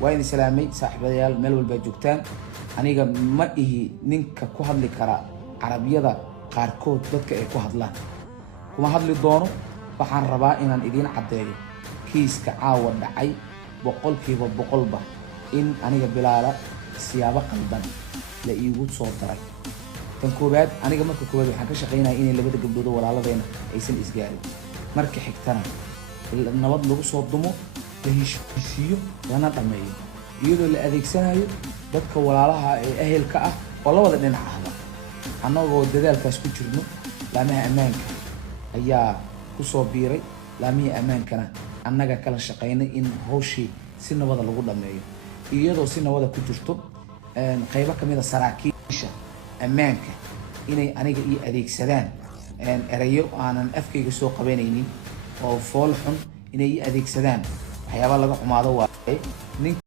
وين سلامي صاحب ديال ملول باجوكتان أنيقا ما إيه نينكا كو هادلي كرا عربية دا قاركود دادك إيه كو هادلان كما هادلي دونو waxaan rabaa inaan idin cadeeyo kiiska caawa dhacay boqolkiiba boqolba in aniga bilaala siyaabo qaldan la iigu soo daray tan koobaad aniga marka koobaad waxaan ka shaqeynayaa in labada gabdhood walaaladeena aysan isgaarin marka xigtana nabad lagu soo dumo la heshiisiyo lana dhameeyo iyadoo la adeegsanayo dadka walaalaha ee ehelka ah oo labada dhinac ahba annagoo dadaalkaas ku jirno laamaha ammaanka ayaa kusoo biiray laamihi ammaankana annaga kala shaqeynay in hawshii si nabada lagu dhameeyo iyadoo si nabada ku jirto qaybo kamid ah saraakiisha ammaanka inay aniga ii adeegsadaan erayo aanan afkayga soo qabanaynin oo fool xun inay ii adeegsadaan waxyaabo laga xumaado waaye